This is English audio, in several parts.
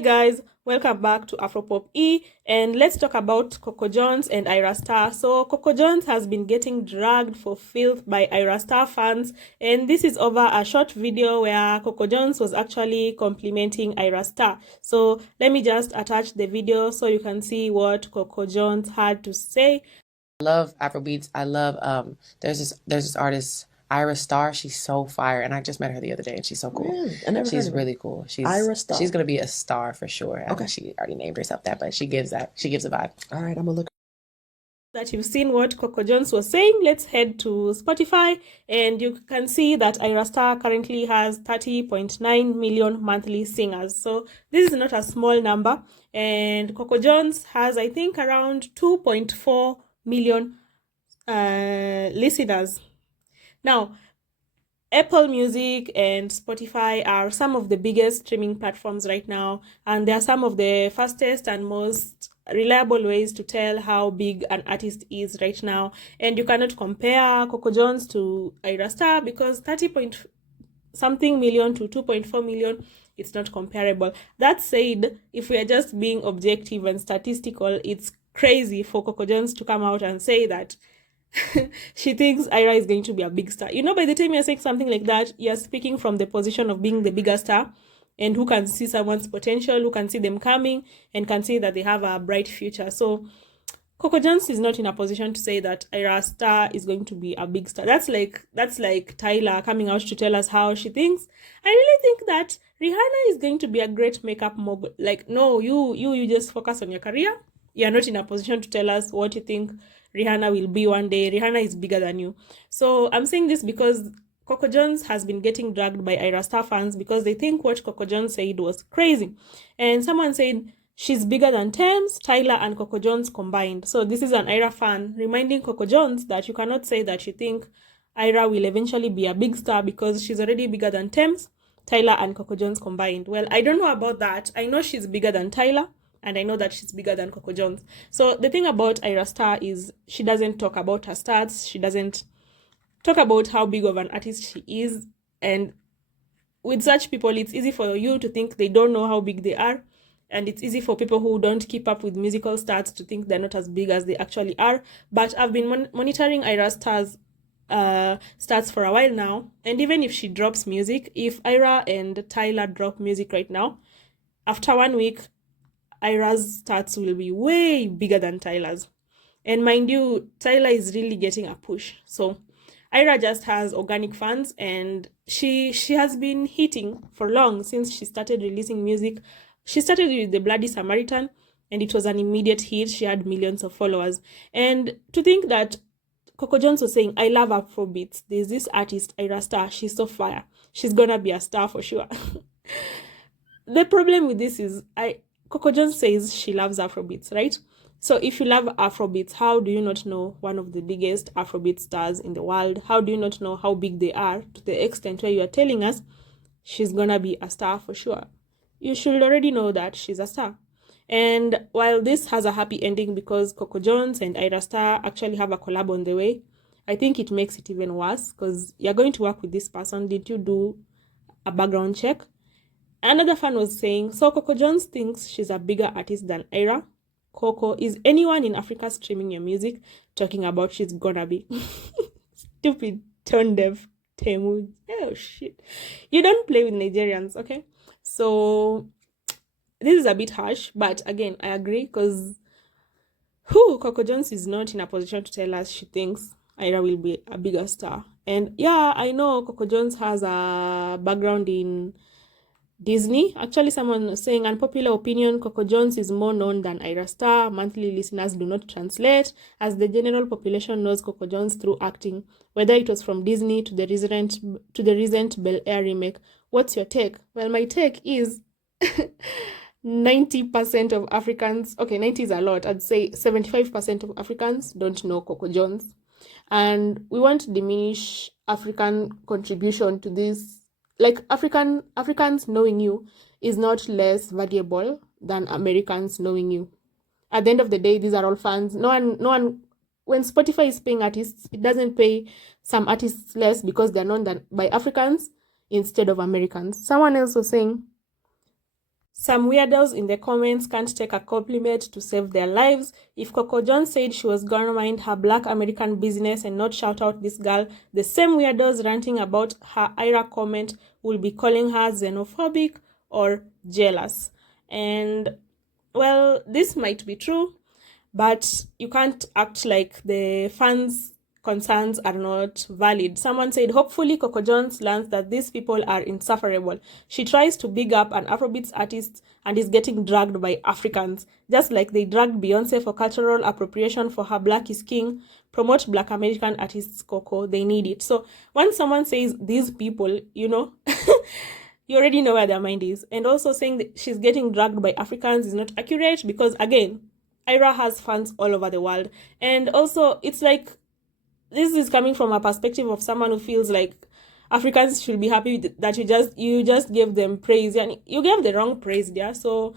Hi guys, welcome back to Afropop E, and let's talk about Coco Jones and Ayra Starr. So Coco Jones has been getting dragged for filth by Ayra Starr fans, and this is over a short video where Coco Jones was actually complimenting Ayra Starr. So let me just attach the video so you can see what Coco Jones had to say. I love Afrobeats. I love there's this artist Ayra Starr. She's so fire, and I just met her the other day, and she's so cool. Really? I never heard She's of her. really cool. Ayra Starr. She's gonna be a star for sure. I Okay. think she already named herself that, but she gives a vibe. All right, I'm gonna look. That you've seen what Coco Jones was saying, let's head to Spotify, and you can see that Ayra Starr currently has 30.9 million monthly singers. So this is not a small number, and Coco Jones has, I think, around 2.4 million listeners. Now, Apple Music and Spotify are some of the biggest streaming platforms right now, and they are some of the fastest and most reliable ways to tell how big an artist is right now. And you cannot compare Coco Jones to Ayra Starr because 30 point something million to 2.4 million, it's not comparable. That said, if we are just being objective and statistical, it's crazy for Coco Jones to come out and say that she thinks Ayra is going to be a big star. You know, by the time you're saying something like that, you're speaking from the position of being the bigger star and who can see someone's potential, who can see them coming and can see that they have a bright future. So Coco Jones is not in a position to say that Ayra Starr is going to be a big star. That's like Tyler coming out to tell us how she thinks. I really think that Rihanna is going to be a great makeup mogul. Like, no, you just focus on your career. You're not in a position to tell us what you think Rihanna will be one day. Rihanna is bigger than you. So I'm saying this because Coco Jones has been getting dragged by Ayra Starr fans because they think what Coco Jones said was crazy. And someone said she's bigger than Thames, Tyler, and Coco Jones combined. So this is an Ayra fan reminding Coco Jones that you cannot say that you think Ayra will eventually be a big star because she's already bigger than Thames, Tyler, and Coco Jones combined. Well, I don't know about that. I know she's bigger than Tyler, and I know that she's bigger than Coco Jones. So the thing about Ayra Starr is she doesn't talk about her stats. She doesn't talk about how big of an artist she is. And with such people, it's easy for you to think they don't know how big they are. And it's easy for people who don't keep up with musical stats to think they're not as big as they actually are. But I've been monitoring Ayra Starr's stats for a while now. And even if she drops music, if Ayra and Tyler drop music right now, after 1 week, Ayra's stats will be way bigger than Tyler's. And mind you, Tyler is really getting a push. So Ayra just has organic fans, and she has been hitting for long since she started releasing music. She started with The Bloody Samaritan, and it was an immediate hit. She had millions of followers. And to think that Coco Jones was saying, I love Afrobeats. There's this artist, Ayra Starr. She's so fire. She's gonna be a star for sure. The problem with this is Coco Jones says she loves Afrobeats, right? So if you love Afrobeats, how do you not know one of the biggest Afrobeat stars in the world? How do you not know how big they are to the extent where you are telling us she's gonna be a star for sure? You should already know that she's a star. And while this has a happy ending because Coco Jones and Ayra Starr actually have a collab on the way, I think it makes it even worse because you're going to work with this person. Did you do a background check? Another fan was saying, so Coco Jones thinks she's a bigger artist than Ayra. Coco, is anyone in Africa streaming your music talking about she's gonna be? Stupid tone deaf Temu. Oh shit. You don't play with Nigerians, okay? So this is a bit harsh, but again, I agree because Coco Jones is not in a position to tell us she thinks Ayra will be a bigger star. And yeah, I know Coco Jones has a background in Disney. Actually, someone saying, unpopular opinion, Coco Jones is more known than Ayra Starr. Monthly listeners do not translate, as the general population knows Coco Jones through acting, whether it was from Disney to the recent Bel Air remake. What's your take? Well, my take is 90% of Africans, okay, 90 is a lot, I'd say 75% of Africans don't know Coco Jones. And we want to diminish African contribution to this. Like Africans knowing you is not less valuable than Americans knowing you. At the end of the day, these are all fans. No one. When Spotify is paying artists, it doesn't pay some artists less because they're known by Africans instead of Americans. Someone else was saying, Some weirdos in the comments can't take a compliment to save their lives. If Coco Jones said she was gonna mind her Black American business and not shout out this girl, the same weirdos ranting about her Ayra comment will be calling her xenophobic or jealous. And well, this might be true, but you can't act like the fans' concerns are not valid. Someone said, hopefully Coco Jones learns that these people are insufferable. She tries to big up an Afrobeats artist and is getting dragged by Africans, just like they dragged Beyonce for cultural appropriation for her Black is King. Promote Black American artists, Coco. They need it. So when someone says these people, you know, you already know where their mind is. And also saying that she's getting dragged by Africans is not accurate because, again, Ayra has fans all over the world. And also, it's like, this is coming from a perspective of someone who feels like Africans should be happy that you just gave them praise. And you gave the wrong praise there. So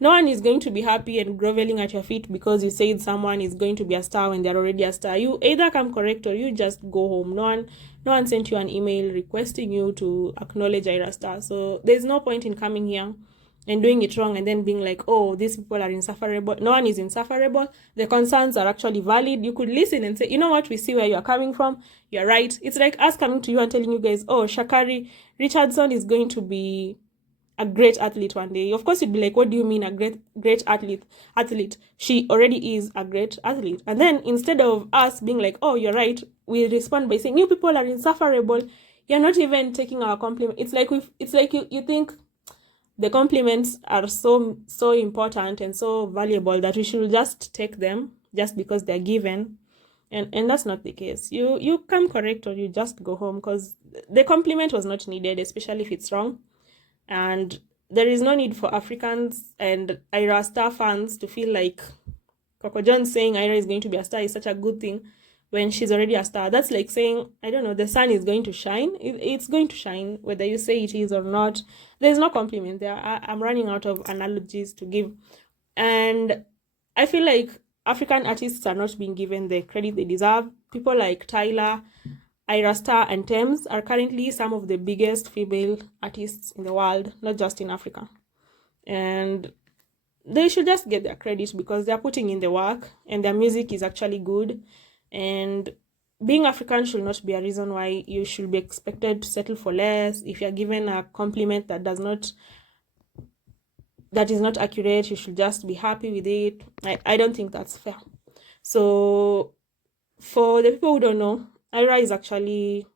no one is going to be happy and groveling at your feet because you said someone is going to be a star when they're already a star. You either come correct or you just go home. No one sent you an email requesting you to acknowledge Ayra Starr. So there's no point in coming here and doing it wrong and then being like, oh, these people are insufferable. No one is insufferable. The concerns are actually valid. You could listen and say, you know what, we see where you are coming from. You're right. It's like us coming to you and telling you guys, oh, Sha'Carri Richardson is going to be a great athlete one day. Of course, you'd be like, what do you mean a great athlete? She already is a great athlete. And then instead of us being like, oh, you're right, we respond by saying, you people are insufferable. You're not even taking our compliment. It's like you think the compliments are so important and so valuable that we should just take them just because they're given, and that's not the case. You come correct or you just go home because the compliment was not needed, especially if it's wrong. And there is no need for Africans and Ayra Starr fans to feel like Coco Jones saying Ayra is going to be a star is such a good thing when she's already a star. That's like saying, I don't know, the sun is going to shine. It's going to shine, whether you say it is or not. There's no compliment there. I'm running out of analogies to give. And I feel like African artists are not being given the credit they deserve. People like Tyler, Ayra Starr, and Thames are currently some of the biggest female artists in the world, not just in Africa. And they should just get their credit because they're putting in the work and their music is actually good. And being African should not be a reason why you should be expected to settle for less. If you're given a compliment that is not accurate, you should just be happy with it. I don't think that's fair. So for the people who don't know, Ayra is actually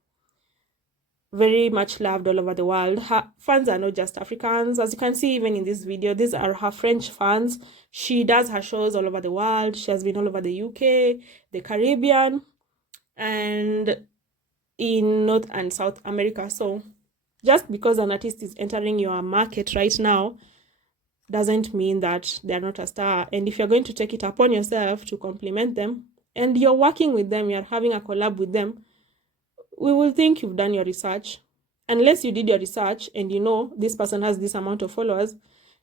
very much loved all over the world. Her fans are not just Africans. As you can see, even in this video, these are her French fans. She does her shows all over the world. She has been all over the UK, the Caribbean, and in North and South America. So just because an artist is entering your market right now doesn't mean that they're not a star. And if you're going to take it upon yourself to compliment them, and you're working with them, you're having a collab with them, we will think you've done your research. Unless you did your research and you know this person has this amount of followers,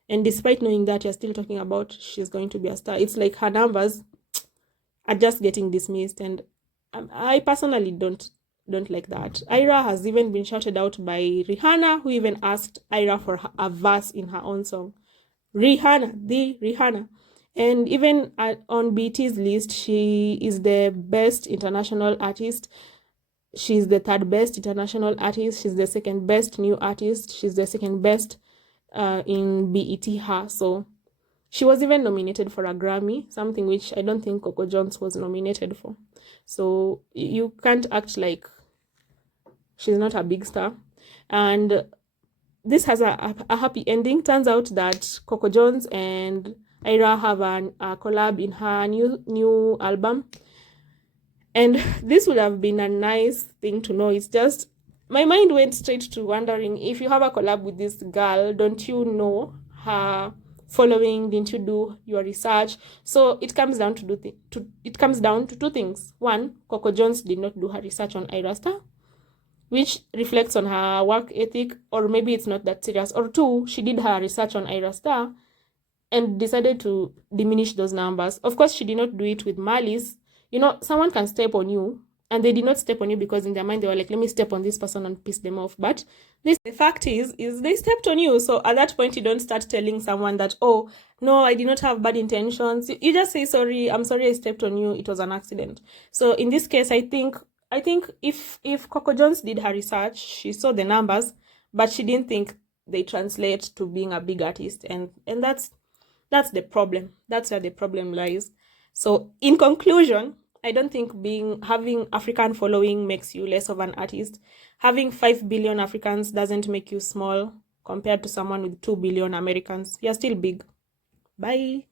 and despite knowing that, you're still talking about she's going to be a star. It's like her numbers are just getting dismissed, and I personally don't like that. Ayra has even been shouted out by Rihanna, who even asked Ayra for a verse in her own song. Rihanna. And even on BT's list, she is the best international artist. She's the third best international artist. She's the second best new artist. She's the second best in BET her. So she was even nominated for a Grammy, something which I don't think Coco Jones was nominated for. So you can't act like she's not a big star. And this has a happy ending. Turns out that Coco Jones and Ayra have a collab in her new album. And this would have been a nice thing to know. It's just, my mind went straight to wondering, if you have a collab with this girl, don't you know her following? Didn't you do your research? So it comes down to two things. One, Coco Jones did not do her research on Ayra Starr, which reflects on her work ethic, or maybe it's not that serious. Or two, she did her research on Ayra Starr and decided to diminish those numbers. Of course, she did not do it with malice. You know, someone can step on you And they did not step on you because in their mind they were like, let me step on this person and piss them off. But this, the fact is they stepped on you. So at that point, you don't start telling someone that, oh no, I did not have bad intentions. You just say, sorry, I'm sorry I stepped on you, it was an accident. So in this case, I think if Coco Jones did her research, she saw the numbers, but she didn't think they translate to being a big artist, and that's the problem. That's where the problem lies. So in conclusion, I don't think having African following makes you less of an artist. Having 5 billion Africans doesn't make you small compared to someone with 2 billion Americans. You're still big. Bye.